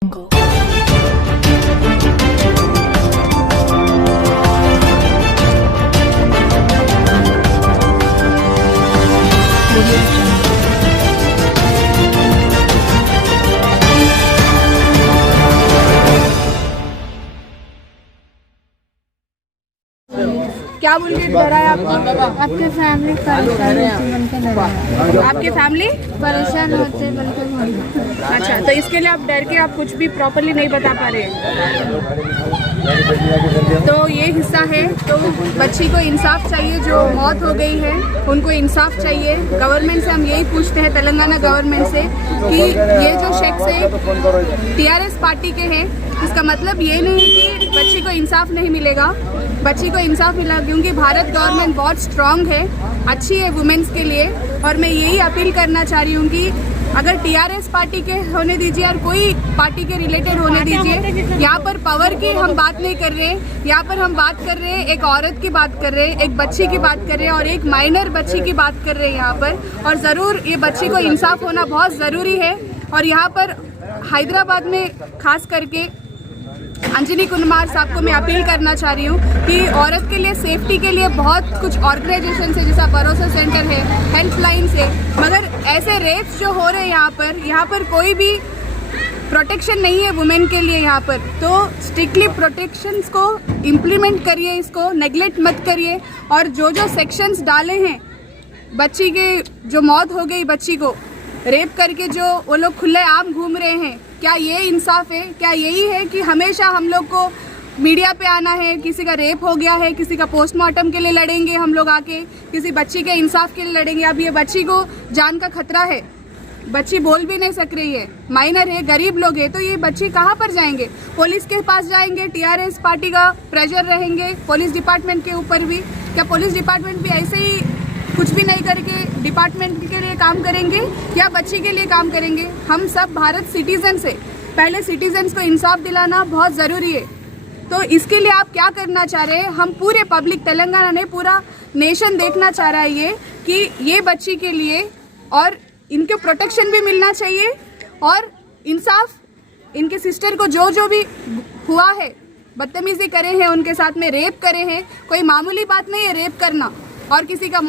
क्या बोल के डरा है आपके फैमिली परेशान होती आपकी फैमिली परेशान होते बिल्कुल। अच्छा, तो इसके लिए आप डर के आप कुछ भी प्रॉपरली नहीं बता पा रहे तो ये हिस्सा है। तो बच्ची को इंसाफ चाहिए, जो मौत हो गई है उनको इंसाफ चाहिए। गवर्नमेंट से हम यही पूछते हैं, तेलंगाना गवर्नमेंट से, कि ये जो शख्स है टीआरएस पार्टी के हैं, इसका मतलब ये नहीं है कि बच्ची को इंसाफ नहीं मिलेगा। बच्ची को इंसाफ मिला क्योंकि भारत गवर्नमेंट बहुत स्ट्रांग है, अच्छी है वुमेन्स के लिए। और मैं यही अपील करना चाह रही हूँ कि अगर टीआरएस पार्टी के होने दीजिए और कोई पार्टी के रिलेटेड होने दीजिए। यहाँ पर पावर की हम बात नहीं कर रहे, यहाँ पर हम बात कर रहे हैं एक औरत की बात कर रहे हैं, एक बच्ची की बात कर रहे हैं और एक माइनर बच्ची की बात कर रहे हैं यहाँ पर। और ज़रूर ये बच्ची को इंसाफ होना बहुत ज़रूरी है। और यहाँ पर हैदराबाद में खास करके अंजनी कुमार साहब को मैं अपील करना चाह रही हूँ कि औरत के लिए सेफ्टी के लिए बहुत कुछ ऑर्गेनाइजेशन है, जैसा भरोसा सेंटर है, हेल्पलाइंस है, मगर ऐसे रेप्स जो हो रहे हैं यहाँ पर कोई भी प्रोटेक्शन नहीं है वुमेन के लिए यहाँ पर। तो स्ट्रिक्टली प्रोटेक्शंस को इम्प्लीमेंट करिए, इसको नेग्लेक्ट मत करिए। और जो जो सेक्शंस डाले हैं, बच्ची के जो मौत हो गई, बच्ची को रेप करके जो वो लोग खुले आम घूम रहे हैं, क्या ये इंसाफ है? क्या यही है कि हमेशा हम लोग को मीडिया पे आना है, किसी का रेप हो गया है, किसी का पोस्टमार्टम के लिए लड़ेंगे हम लोग आके, किसी बच्ची के इंसाफ के लिए लड़ेंगे? अब ये बच्ची को जान का खतरा है, बच्ची बोल भी नहीं सक रही है, माइनर है, गरीब लोग है, तो ये बच्ची कहाँ पर जाएंगे? पुलिस के पास जाएंगे, टीआरएस पार्टी का प्रेशर रहेंगे पुलिस डिपार्टमेंट के ऊपर भी। क्या पुलिस डिपार्टमेंट भी ऐसे ही कुछ भी नहीं करके डिपार्टमेंट के लिए काम करेंगे या बच्ची के लिए काम करेंगे? हम सब भारत सिटीजन से, पहले सिटीजन्स को इंसाफ दिलाना बहुत ज़रूरी है। तो इसके लिए आप क्या करना चाह रहे हैं? हम पूरे पब्लिक, तेलंगाना ने पूरा नेशन देखना चाह रहा है ये कि ये बच्ची के लिए और इनके प्रोटेक्शन भी मिलना चाहिए और इंसाफ, इनके सिस्टर को जो भी हुआ है, बदतमीजी करे हैं, उनके साथ में रेप करे हैं, कोई मामूली बात नहीं है रेप करना और किसी का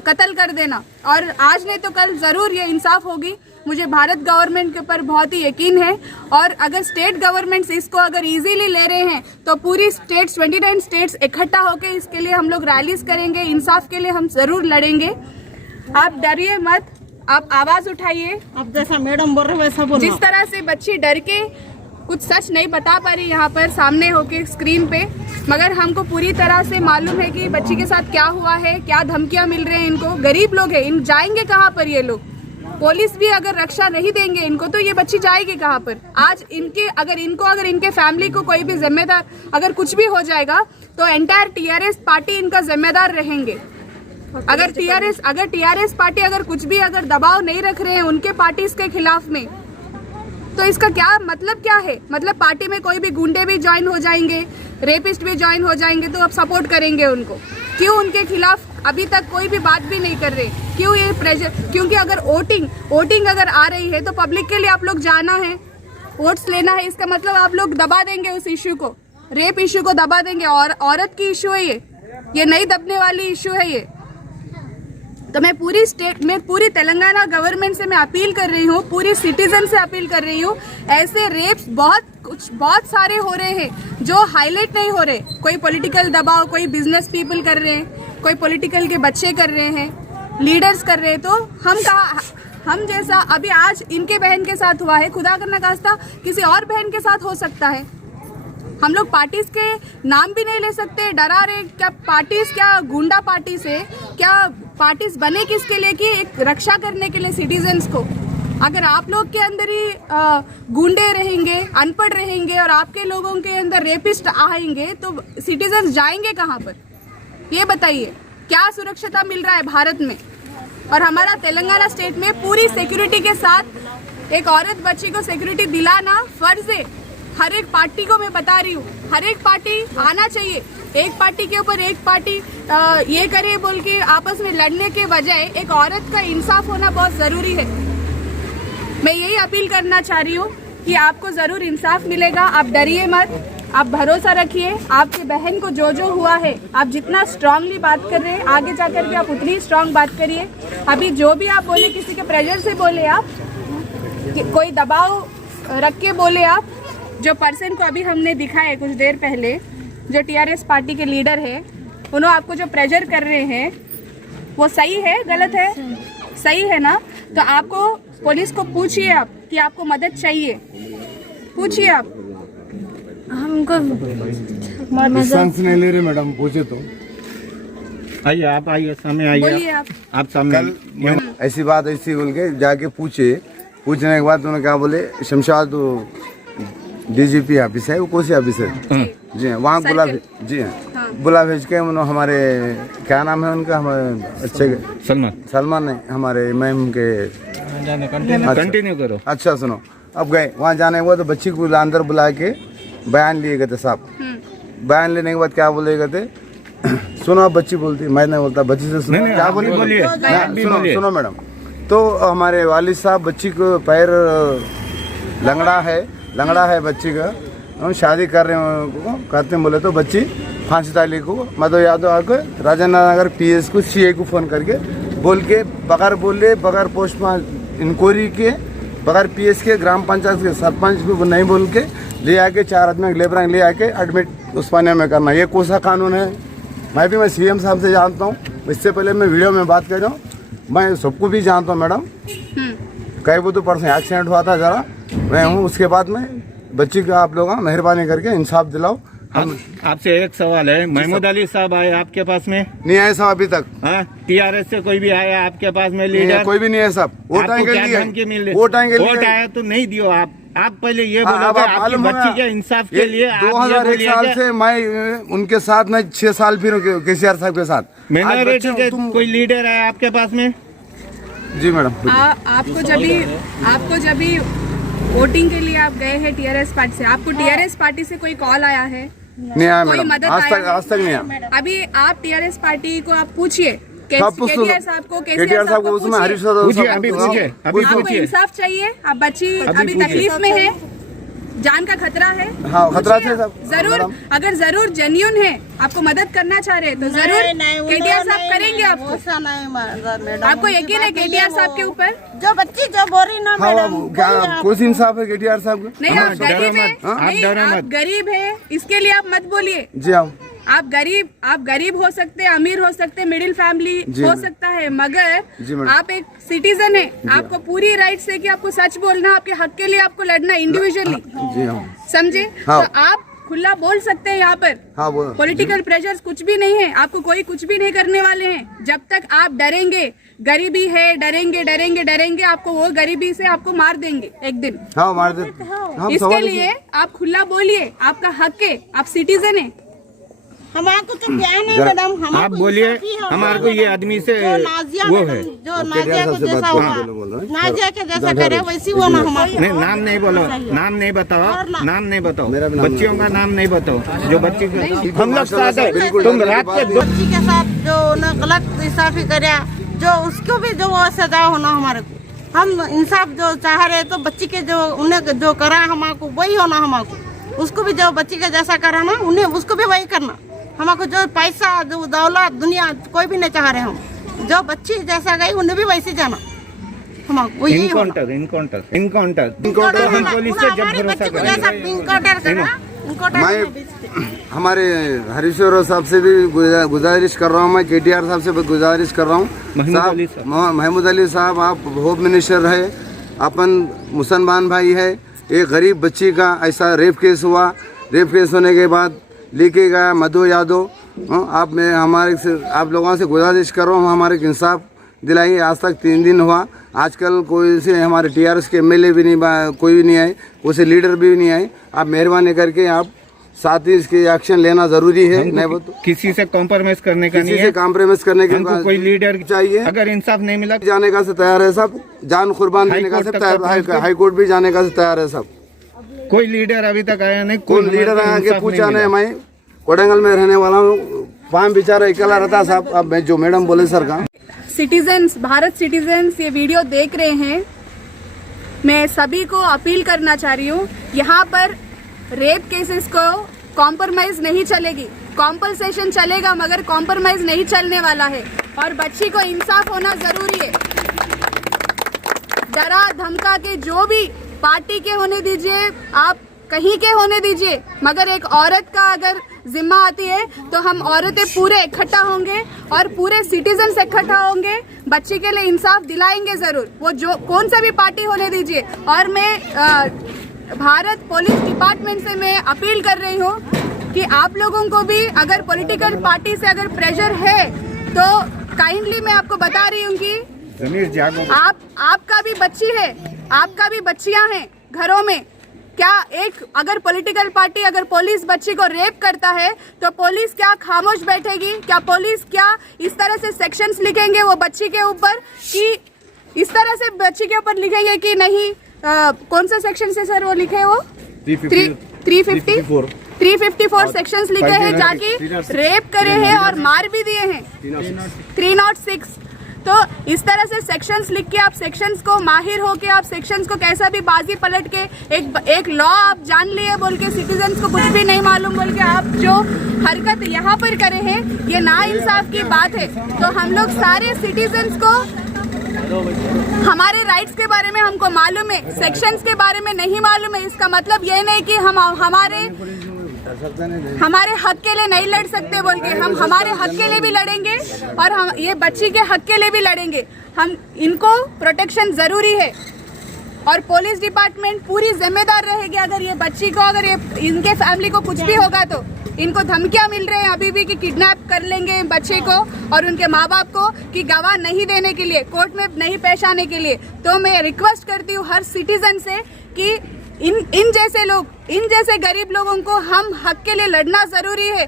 कत्ल कर देना। और आज नहीं तो कल ज़रूर ये इंसाफ होगी, मुझे भारत गवर्नमेंट के ऊपर बहुत ही यकीन है। और अगर स्टेट गवर्नमेंट्स इसको अगर इजीली ले रहे हैं तो पूरी स्टेट्स, 29 स्टेट्स इकट्ठा होकर इसके लिए हम लोग रैलीज करेंगे, इंसाफ के लिए हम ज़रूर लड़ेंगे। आप डरिए मत, आप आवाज़ उठाइए। अब जैसा मैडम बोल रहे वैसा बोलो। जिस तरह से बच्ची डर के कुछ सच नहीं बता पा रही यहाँ पर सामने होके स्क्रीन पे, मगर हमको पूरी तरह से मालूम है कि बच्ची के साथ क्या हुआ है, क्या धमकियाँ मिल रहे हैं इनको। गरीब लोग हैं, इन जाएंगे कहाँ पर ये लोग? पुलिस भी अगर रक्षा नहीं देंगे इनको तो ये बच्ची जाएगी कहाँ पर? आज अगर इनके फैमिली को कोई भी जिम्मेदार, अगर कुछ भी हो जाएगा तो एंटायर टीआरएस पार्टी इनका जिम्मेदार रहेंगे। अगर टीआरएस पार्टी अगर कुछ भी अगर दबाव नहीं रख रहे हैं उनके पार्टीज के खिलाफ में, तो इसका क्या मतलब क्या है? मतलब पार्टी में कोई भी गुंडे भी ज्वाइन हो जाएंगे, रेपिस्ट भी ज्वाइन हो जाएंगे तो आप सपोर्ट करेंगे उनको? क्यों उनके खिलाफ अभी तक कोई भी बात भी नहीं कर रहे? क्यों ये प्रेशर? क्योंकि अगर वोटिंग अगर आ रही है तो पब्लिक के लिए आप लोग जाना है, वोट्स लेना है, इसका मतलब आप लोग दबा देंगे उस इश्यू को, रेप इश्यू को दबा देंगे। और औरत की इश्यू है ये नहीं दबने वाली इश्यू है ये। तो मैं पूरी स्टेट में, पूरी तेलंगाना गवर्नमेंट से मैं अपील कर रही हूँ, पूरी सिटीजन से अपील कर रही हूँ। ऐसे रेप्स बहुत सारे हो रहे हैं जो हाईलाइट नहीं हो रहे। कोई पॉलिटिकल दबाव, कोई बिजनेस पीपल कर रहे हैं, कोई पॉलिटिकल के बच्चे कर रहे हैं, लीडर्स कर रहे हैं। तो हम जैसा अभी आज इनके बहन के साथ हुआ है, खुदा करना खास्ता किसी और बहन के साथ हो सकता है। हम लोग पार्टीज के नाम भी नहीं ले सकते, डरा रहे। क्या पार्टीज, क्या गुंडा पार्टी से, क्या पार्टीज बने किसके लिए? कि एक रक्षा करने के लिए सिटीजन्स को। अगर आप लोग के अंदर ही गुंडे रहेंगे, अनपढ़ रहेंगे और आपके लोगों के अंदर रेपिस्ट आएंगे तो सिटीजन्स जाएंगे कहाँ पर? ये बताइए, क्या सुरक्षता मिल रहा है भारत में? और हमारा तेलंगाना स्टेट में पूरी सिक्योरिटी के साथ एक औरत बच्ची को सिक्योरिटी दिलाना फर्ज है। हर एक पार्टी को मैं बता रही हूँ, हर एक पार्टी आना चाहिए। एक पार्टी के ऊपर एक पार्टी ये करे बोल के आपस में लड़ने के बजाय एक औरत का इंसाफ होना बहुत ज़रूरी है। मैं यही अपील करना चाह रही हूँ कि आपको ज़रूर इंसाफ मिलेगा। आप डरिए मत, आप भरोसा रखिए। आपकी बहन को जो जो हुआ है, आप जितना स्ट्रांगली बात कर रहे हैं, आगे जाकर भी आप उतनी स्ट्रांग बात करिए। अभी जो भी आप बोले, किसी के प्रेशर से बोले आप, कि कोई दबाव रख के बोले आप, जो पर्सन को अभी हमने दिखा है कुछ देर पहले, जो टीआरएस पार्टी के लीडर है, उन्होंने आपको जो प्रेशर कर रहे हैं वो सही है गलत है? सही है ना? तो आपको पुलिस को पूछिए आप कि आपको मदद चाहिए, पूछिए आप। हमको डिस्टेंस नहीं ले रहे मैडम, पूछे तो आइए, आप आइए, सामने आइए, बोलिए आप सामने। कल ऐसी बात ऐसी बोल के जाके पूछने के बाद उन्होंने क्या बोले, शमशाद डीजीपी ऑफिस है, वो कौन सी ऑफिस है? जी हाँ, वहाँ बुला, जी हाँ, बुला भेज के उन्होंने हमारे, क्या नाम है उनका, हमारे अच्छे सलमान नहीं, हमारे मैम के, कंटिन्यू करो। अच्छा सुनो, अब गए वहाँ जाने के बाद बच्ची को अंदर बुला के बयान लिए गए थे साहब। बयान लेने के बाद क्या बोले गए थे, सुनो, अब बच्ची बोलती, मैं नहीं बोलता, बच्ची से सुनो क्या बोलिए, सुनो मैडम। तो हमारे वालिद साहब, बच्ची को पैर लंगड़ा है बच्ची का, हम शादी कर रहे हैं करते हैं बोले, तो बच्ची फांसी तारीख को मधु यादव आकर राजेंद्र नगर पीएस को सीए को फ़ोन करके बोल के बगैर पोस्टमार्टम इंक्वायरी के, बगैर पीएस के, ग्राम पंचायत के सरपंच को नहीं बोल के ले आके 4 आदमी लेबर ले आके एडमिट उस पाने में करना, ये कौन सा कानून है? मैं सीएम साहब से जानता हूँ, इससे पहले मैं वीडियो में बात कर रहा हूँ, मैं सबको भी जानता हूँ मैडम। कई वो तो परसों एक्सीडेंट हुआ था जरा, मैं हूँ, उसके बाद में बच्ची का आप लोग मेहरबानी करके इंसाफ दिलाओ। हम आपसे एक सवाल है, महमूद अली साहब आए आपके पास में? नहीं आए साहब अभी तक। टीआरएस से कोई भी आया आपके पास में लीडर? कोई भी नहीं है साहब। वोट आया तो नहीं दियो आप पहले ये बोलो आपकी बच्ची के इंसाफ के लिए। 2001 साल से मैं उनके साथ, मैं 6 साल फिर केसीआर साहब के साथ। मिनोरिटी के कोई लीडर है आपके पास में? जी मैडम। आपको जब भी वोटिंग के लिए आप गए हैं टीआरएस पार्टी से, आपको टीआरएस पार्टी से कोई कॉल आया है? नहीं आया मैडम, आज तक नहीं आया। अभी आप टीआरएस पार्टी को आप पूछिए, केटीआर साहब को, उसमें हरीश आपको इंसाफ चाहिए। आप बच्ची अभी तकलीफ में है, जान का खतरा है। हाँ, खतरा है सब। जरूर, अगर जरूर जेन्युइन है, आपको मदद करना चाह रहे तो जरूर केटीआर साहब करेंगे आपको यकीन है केटीआर साहब के ऊपर? जो बच्ची जो बोरी ना मैडम, क्या कुछ इंसाफ है केटीआर साहब का? नहीं, आप गरीब है, आप गरीब है, इसके लिए आप मत बोलिए। जी हाँ, आप गरीब हो सकते हैं, अमीर हो सकते हैं, मिडिल फैमिली हो सकता है, मगर आप एक सिटीजन है, आपको पूरी राइट्स है कि आपको सच बोलना, आपके हक के लिए आपको लड़ना इंडिविजुअली, समझे? हाँ। तो आप खुला बोल सकते हैं यहाँ पर। हाँ, पॉलिटिकल प्रेशर कुछ भी नहीं है, आपको कोई कुछ भी नहीं करने वाले हैं। जब तक आप डरेंगे, गरीबी है, डरेंगे, आपको वो गरीबी से आपको मार देंगे एक दिन। हाँ, मार देंगे। इसके लिए आप खुला बोलिए, आपका हक है, आप सिटीजन है। हमारे तो ज्ञान है मैडम, आप बोलिए, हमारे को ये आदमी से वो है, जो नाजिया को जैसा हुआ, नाजिया के जैसा करे वैसी वो ना हमारे। नहीं, नाम नहीं बोलो, नाम नहीं बताओ, बच्चियों का नाम नहीं बताओ। जो बच्ची हम लोग साथ है, तुम रात के बच्ची के साथ जो न गलत इंसाफी करे, जो उसको भी जो वो सजा होना हमारे को। हम इंसाफ जो चाह रहे तो बच्ची के जो उन्हें जो करा हमको वही होना, हमको उसको भी जो बच्ची के जैसा कराना, उन्हें उसको भी वही करना। हमको जो पैसा जो दौलत दुनिया कोई भी नहीं चाह रहे हम, जो बच्ची जैसा गई उन्हें भी वैसे जाना। हमको इनकाउंटर पुलिस से जब भरोसा मैं हमारे हरीश्वर साहब से भी गुजारिश कर रहा हूँ, मैं केटीआर साहब से गुजारिश कर रहा हूँ, महमूद अली साहब, आप होम मिनिस्टर है, अपन मुसलमान भाई है, एक गरीब बच्ची का ऐसा रेप केस हुआ, रेप केस होने के बाद लेके गया मधु यादव। आप लोगों से गुजारिश कर रहा हूँ, हमारे इंसाफ दिलाइए। आज तक 3 दिन हुआ, आजकल कोई से हमारे टीआरएस के एमएलए भी नहीं, कोई भी नहीं आए, कोई से लीडर भी नहीं आए। आप मेहरबानी करके आप साथ ही इसके एक्शन लेना जरूरी है। नहीं तो किसी से कॉम्प्रोमाइज करने का नहीं है, किसी से कॉम्प्रोमाइज करने के हमको कोई लीडर चाहिए। अगर इंसाफ नहीं मिला जाने का से तैयार है सब, जान कुर्बान देने का से तैयार, हाई कोर्ट भी जाने का से तैयार है सब। कोई लीडर अभी तक आया नहीं, कोई लीडर आके पूछा नहीं। मैं कोडंगल में रहने वाला हूँ, वहाँ बेचारा अकेला रहता साहब। अब जो मैडम बोले सर का सिटीजन्स, भारत सिटीजन्स ये वीडियो देख रहे हैं, मैं सभी को अपील करना चाह रही हूँ, यहाँ पर रेप केसेस को कॉम्प्रोमाइज नहीं चलेगी, कॉम्पनसेशन चलेगा मगर कॉम्प्रोमाइज नहीं चलने वाला है और बच्ची को इंसाफ होना जरूरी है। डरा धमका के जो भी पार्टी के होने दीजिए, आप कहीं के होने दीजिए, मगर एक औरत का अगर जिम्मा आती है तो हम औरतें पूरे इकट्ठा होंगे और पूरे सिटीजन्स इकट्ठा होंगे, बच्ची के लिए इंसाफ दिलाएंगे जरूर, वो जो कौन सा भी पार्टी होने दीजिए। और मैं भारत पुलिस डिपार्टमेंट से मैं अपील कर रही हूँ कि आप लोगों को भी अगर पॉलिटिकल पार्टी से अगर प्रेशर है तो काइंडली मैं आपको बता रही हूँ कि आपका भी बच्ची है, आपका भी बच्चियां हैं घरों में। क्या एक अगर पॉलिटिकल पार्टी अगर पुलिस बच्ची को रेप करता है तो पुलिस क्या खामोश बैठेगी? क्या पुलिस क्या इस तरह से सेक्शंस लिखेंगे वो बच्ची के ऊपर कि इस तरह से बच्ची के ऊपर लिखेंगे कि नहीं कौन सा सेक्शन से सर वो लिखे वो 354 सेक्शंस लिखे हैं जाके रेप करे हैं और मार भी दिए हैं 306। तो इस तरह से सेक्शंस लिख के आप सेक्शंस को माहिर हो के आप सेक्शंस को कैसा भी बाजी पलट के एक लॉ आप जान लिए बोल के सिटीजन्स को कुछ भी नहीं मालूम बोल के आप जो हरकत यहाँ पर करे हैं ये ना इंसाफ की बात है। तो हम लोग सारे सिटीजन्स को हमारे राइट्स के बारे में हमको मालूम है, सेक्शंस के बारे में नहीं मालूम है। इसका मतलब ये नहीं कि हम हमारे हक के लिए नहीं लड़ सकते बोल के, हम हमारे हक के लिए भी लड़ेंगे और हम ये बच्ची के हक के लिए भी लड़ेंगे। हम इनको प्रोटेक्शन जरूरी है और पुलिस डिपार्टमेंट पूरी जिम्मेदार रहेगी। अगर ये बच्ची को अगर ये इनके फैमिली को कुछ भी होगा तो इनको धमकियां मिल रहे हैं अभी भी कि किडनैप कर लेंगे बच्चे को और उनके माँ बाप को कि गवाह नहीं देने के लिए, कोर्ट में नहीं पेश आने के लिए। तो मैं रिक्वेस्ट करती हूँ हर सिटीजन से कि इन जैसे लोग, इन जैसे गरीब लोगों को हम हक के लिए लड़ना जरूरी है।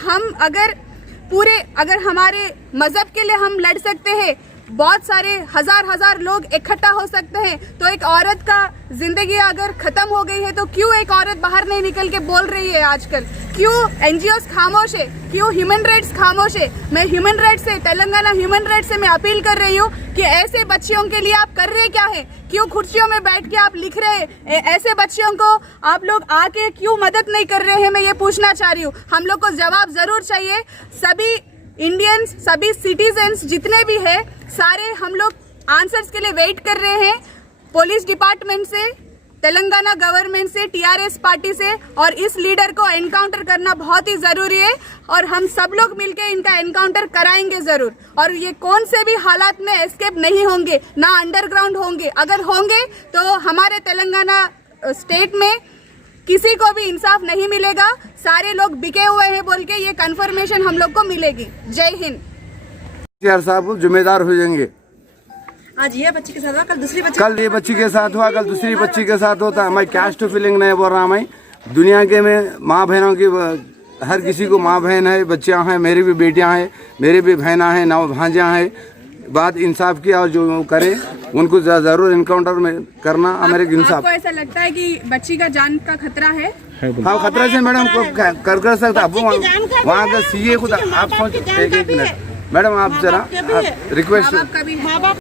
हम अगर हमारे मजहब के लिए हम लड़ सकते हैं, बहुत सारे हजार लोग इकट्ठा हो सकते हैं, तो एक औरत का जिंदगी अगर खत्म हो गई है तो क्यों एक औरत बाहर नहीं निकल के बोल रही है आजकल? क्यों एनजीओस खामोश है? क्यों ह्यूमन राइट्स खामोश है? मैं ह्यूमन राइट्स से, तेलंगाना ह्यूमन राइट्स से मैं अपील कर रही हूँ कि ऐसे बच्चियों के लिए आप कर रहे क्या है? क्यों कुर्सियों में बैठ के आप लिख रहे हैं? ऐसे बच्चियों को आप लोग आके क्यों मदद नहीं कर रहे हैं? मैं ये पूछना चाह रही हूँ। हम लोग को जवाब जरूर चाहिए। सभी इंडियंस, सभी सिटीजन्स जितने भी है, सारे हम लोग आंसर्स के लिए वेट कर रहे हैं पुलिस डिपार्टमेंट से, तेलंगाना गवर्नमेंट से, टीआरएस पार्टी से, और इस लीडर को एनकाउंटर करना बहुत ही जरूरी है और हम सब लोग मिलकर इनका एनकाउंटर कराएंगे जरूर। और ये कौन से भी हालात में एस्केप नहीं होंगे, ना अंडरग्राउंड होंगे। अगर होंगे तो हमारे तेलंगाना स्टेट में किसी को भी इंसाफ नहीं मिलेगा। सारे लोग बिके हुए हैं बोल के ये कंफर्मेशन हम लोग को मिलेगी। जय हिंद। साहब जिम्मेदार हो जाएंगे। आज ये बच्ची के साथ हुआ, कल दूसरी बच्ची, कल ये बच्ची के साथ हुआ, कल दूसरी बच्ची के साथ होता है। मैं कैश टू फीलिंग नहीं बोल रहा। मैं दुनिया के में माँ बहनों की हर किसी को माँ बहन है, बच्चियाँ हैं, मेरी भी बेटियाँ हैं, मेरी भी बहना है, 9 भांजियाँ हैं। बात इंसाफ की और जो करे उनको जरूर इनकाउंटर में करना मेरे इंसाफ। आपको ऐसा लगता है कि बच्ची का जान का खतरा है? हाँ, खतरा से मैडम को कर सकता। अब वहाँ का सीए खुद आप सोच, एक मिनट मैडम, आप जरा रिक्वेस्ट, माँ बाप